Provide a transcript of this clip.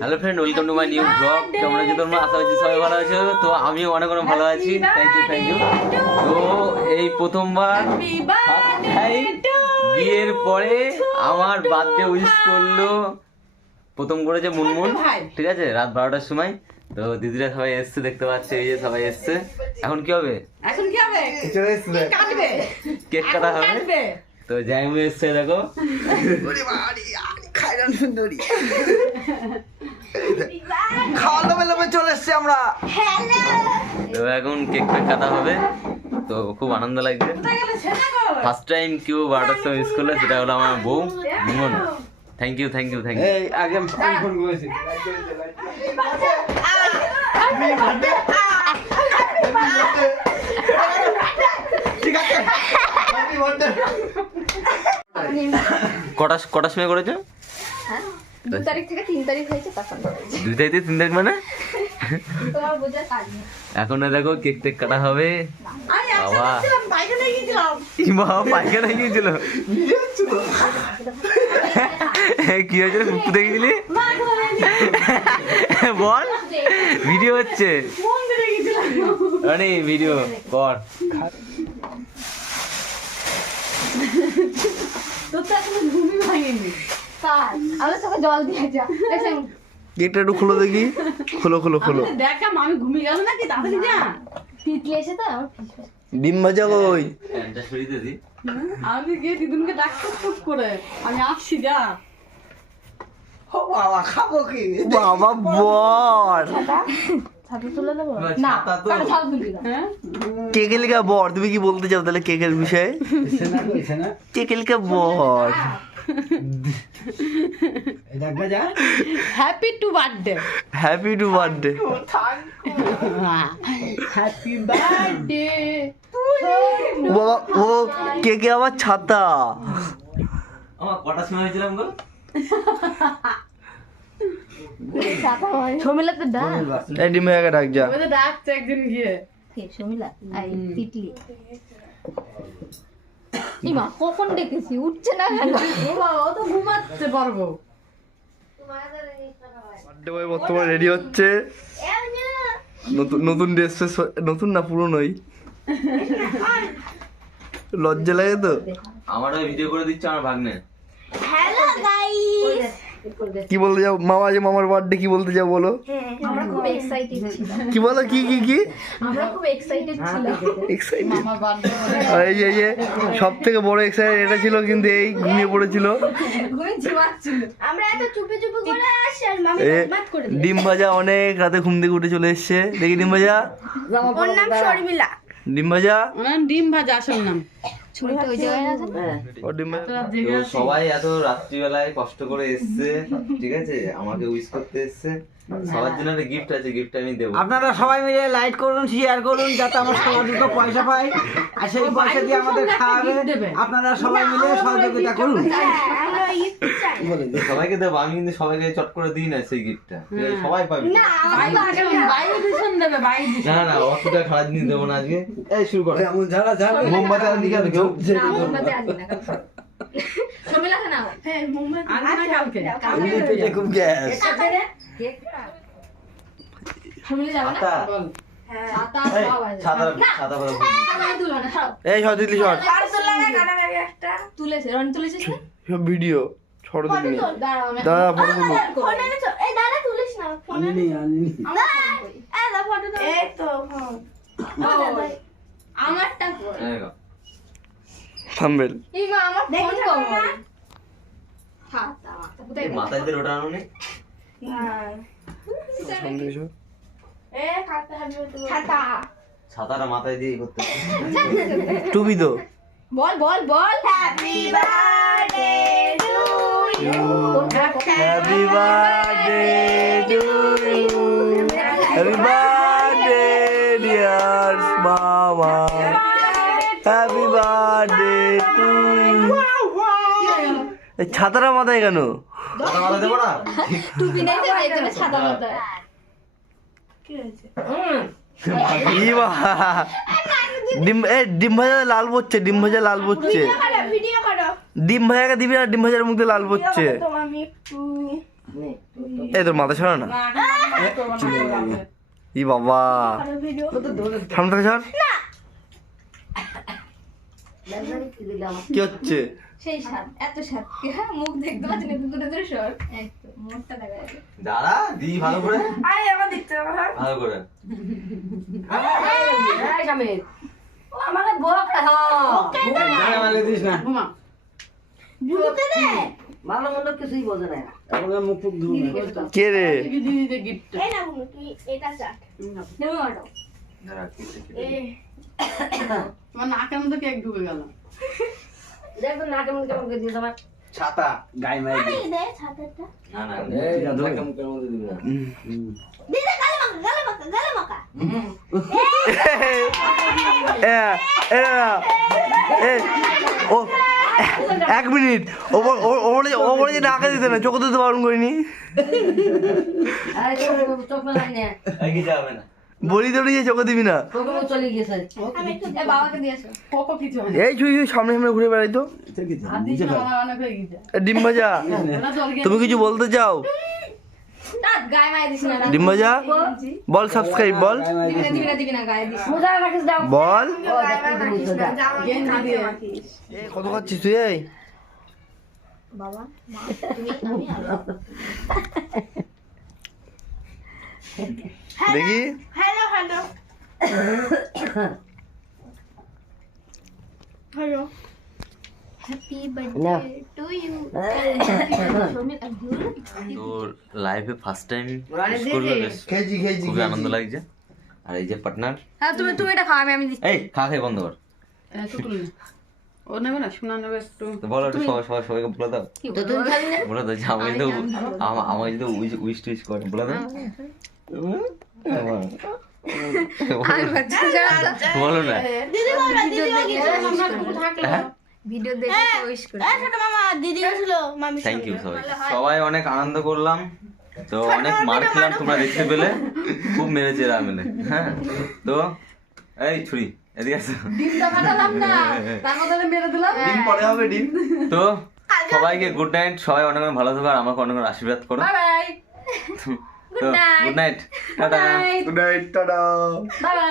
Hello friend, welcome to my new blog. কেমন আছো তোমরা? আশা করছি সবাই ভালো আছো। তো আমিও অনেক ভালো আছি। Thank you. তো এই প্রথমবার বিয়ের পরে আমার বার্থডে উইশ করলো, প্রথম করেছে মুনমুন, ঠিক আছে, রাত 12টার সময়। তো দিদিরা সবাই এসছে, দেখতে পাচ্ছে, এই যে সবাই এসছে। এখন কি হবে? কেক কাটা হবে। তো জাইমু এসছে, দেখো চলে এসছি আমরা। তো এখন কেক কাটা হবে। তো খুব আনন্দ লাগছে। ফার্স্ট টাইম কেউ 12টার সময় মিস করলে, সেটা হলো আমার বউ মুনমুন। Thank you. আগে ফোন করেছি। কটার সময় করেছো? 2 তারিখ থেকে 3 তারিখ হয়েছে, তখন করেছি। 2 তারিখ থেকে 3 তারিখ মানে? তোমার বোঝার কাজ নেই। এখন দেখো কেক টেক কাটা হবে। বাবা পায়খানা গিয়েছিল। কি হয়েছিল? কুকু দেখেছিলি? বল, ভিডিও হচ্ছে। ভিডিও কর। জল দিয়ে যা। গেটটা একটু খুলো দেখি। খোলো। দেখাম আমি ঘুমিয়ে গেল নাকি? তাড়াতাড়ি যা। তিতলি এসে তো আমার ডিম ভাজা কই? প্যান্টটা সরিয়ে দি। আমি গিয়ে দিদুনকে ডাকতে খুব করে আমি আসছি, যা। বাবা বর ছাতা তুলে দেবো না? ছাতা তুলবি না। কেকের লিখা বর। তুমি কি বলতে চাও তাহলে কেকের বিষয়ে? কেকের লিখা বর। Happy to birthday. Happy to birthday. Happy birthday. বাবা ও কেকে আবার ছাতা। আমার কটার সময় হয়েছিলাম গো? শর্মিলা তো ডাক। এই ডিম ভাজাকে ডাক যা। ওই তো ডাকছে একদিন গিয়ে। কে শর্মিলা? আই তিতলি। ইমা কখন ডেকেছি, উঠছে না কেন? ও বাবা, ও তো ঘুমাচ্ছে পারবো। বার্থডে বয় বর্তমানে রেডি হচ্ছে। নতুন ড্রেস, নতুন না পুরনোই। লজ্জা লাগে তো। আমারও ভিডিও করে দিচ্ছে আমার ভাগ্নে। Hello guys. কি বলতে যাও মামা? যে মামার বার্থডে কি বলতে যাও বলো? আমরা খুব এক্সাইটেড ছিলাম। কি বলো? কি আমরা খুব এক্সাইটেড ছিলাম। এক্সাইটেড। আমার বার্থডে আর এই যে সব থেকে বড় এক্সাইটেড এটা ছিল, কিন্তু এই ঘুমিয়ে পড়েছিল। ঘুমিয়ে ঝিমাচ্ছিল। আমরা এত চুপে করে আসি আর মামি মাত করে দিল। ডিম ভাজা অনেক রাতে ঘুম থেকে উঠে চলে এসছে। দেখি ডিম ভাজা। ওর নাম শর্মিলা। ডিম ভাজা। ডিম ভাজা আসল নাম। ছুরিটা ওই জায়গায় আছে না? ও ডিম ভাজা। তো সবাই এত রাত্রিবেলায় কষ্ট করে এসছে, ঠিক আছে, আমাকে উইশ করতে এসছে। সবার জন্য একটা গিফট আছে, গিফট আমি দেবো। আপনারা সবাই মিলে লাইক করুন, শেয়ার করুন, যাতে আমার সবাই দুটো পয়সা পাই, আর সেই পয়সা দিয়ে আমাদের খাওয়াবে। আপনারা সবাই মিলে সহযোগিতা করুন। সবাইকে দেবো আমি, কিন্তু সবাইকে চট করে দিই না সেই গিফটটা, ঠিক আছে? সবাই পাবে না। না অতটা খারাপ জিনিস দেবো না আজকে। এই শুরু করো। মোমবাতি আর দিকে কেউ শর্মিলা কেন? হ্যাঁ মোমবাতি পেটে খুব গ্যাস। শর্মিলা যাবে না? ছাতা সব আছে। ছাতা পরে তুলবে না, সব এই সব দিলি শর্ট। তুলেছে, রন তুলেছে সে? সব ভিডিও ছড় দিবি। দাঁড়াও আমি দাদা ফটো তুলো। ফোনে এনেছো? এই দাদা তুলিস না ফোনে। না এই দা ফটো দাও। এই তো হ্যাঁ আমারটা কই? থাম্বনেল। এই মা আমার ফোন কই? ছাতা কোথায় গেল? মাথায় দিয়ে ওটা আনো নি। সামনে এসো। এ কাটতে হবে তো। ছাতা ছাতাটা মাথায় দিয়ে করতে। টুপি তো। বল happy birthday to you. Happy birthday to you. Happy birthday dear mama. Happy birthday to you. এই ছাতাটা মাথায় কেন? ছাতা মাথায় দেবো না? টুপি নাই তো এই জন্য ছাতা মাথায়। কি হয়েছে? ই বাবা ডিম ভাজা লাল পড়ছে, ডিম ভাজা লাল পড়ছে। ভিডিও করো ডিম ভাজাকে দিবি না, ডিম ভাজার মধ্যে লাল পড়ছে। তোমার আমি একটু এই তোর মাথা ছড়া না। ই বাবা, ভিডিও সামনে থেকে সর। কি হচ্ছে? সেই স্বাদ, এত স্বাদ। মুখ দেখতে পাচ্ছি না, দূরে দূরে সর। একদম মুখটা দেখা যাচ্ছে। দাঁড়া দি ভালো করে, আরে আমার দেখতে হবে। ভালো করে। ও আমাকে বক না। গায়ে মারলে দিস না। ঘুমা। বুঝতে দে। এখন মুখ ফুক ধুবো না। কে রে? দিদি গিফট। এই না বুনু, তুই এটা চাট। তুমি ওটো। দাঁড়া, কেটে কেটে। এই আমার নাকের মধ্যে কেক ঢুকে গেল। ছাতা গায়ে মারলে আরে দে ছাতাটা। না না, এই দাদু। একটা মুখের মধ্যে দিবি না। দিদা গালে মাখা, গালে মাখা, গালে মাখা। ও 1 মিনিট, ও বলে যে নাকে দিতে না, চোখে দিতে বারণ করিনি। এই কিছু হবে না। বলি তো যে চোখে দিবি না। আমি একটু এ বাবাকে দিয়েছো। কোকো কিছু হয় না। এই ছুঁই সামনে সামনে ঘুরে বেড়াই তো। আর দিস না, আমার অনেক হয়ে গেছে। ডিম ভাজা, ওটা জল গিয়ে তুমি কিছু বলতে চাও? দাঁত গায়ে মাই দিস না। ডিম ভাজা বল, সাবস্ক্রাইব বল, দিবি না গায়ে দিস। বল। গায়ে মাখিস না, জামা গেঞ্জি হাতে দিয়ে। মাখিস। এই কত খাচ্ছিস তুই? এই বাবা, মা, তুমি আমি আলো। দেখি hello hello hello happy birthday to you. তো লাইভে ফার্স্ট টাইম করলো, বেশ খেয়েছি খেয়েছি খুবই আনন্দ লাগছে। আর এই যে পার্টনার, হ্যাঁ তুমি এটা খাও, আমি দিচ্ছি। এই খা খাই বন্ধ কর। একটু তুলে নে। ও নেবে না, শোনা নেবে একটু। তো বলো একটু সবাইকে বলে দাও, বলে দাও যে আমাকে যদি আমাকে যদি উইশ টুইশ করে বলে দাও। বলো না। দিদি বলবা, দিদি হ্যাঁ, ভিডিও দেখে উইশ করে। ছোট মামা দিদি ছিল মামি। থ্যাংক ইউ সবাই, সবাই অনেক আনন্দ করলাম। তো অনেক মার খেলাম, তোমরা দেখতে পেলে, খুব মেরেছে এরা মিলে। হ্যাঁ, তো এই ছুরি এদিকে আসো। ডিমটা ফাটালাম না, তার মধ্যে মেরে দিলাম। ডিম পরে হবে, ডিম। তো সবাইকে গুড নাইট, সবাই অনেক অনেক ভালো থাকো আর আমাকে অনেক অনেক আশীর্বাদ করো। Bye bye. Good night, tata. Good night, tata. Bye bye.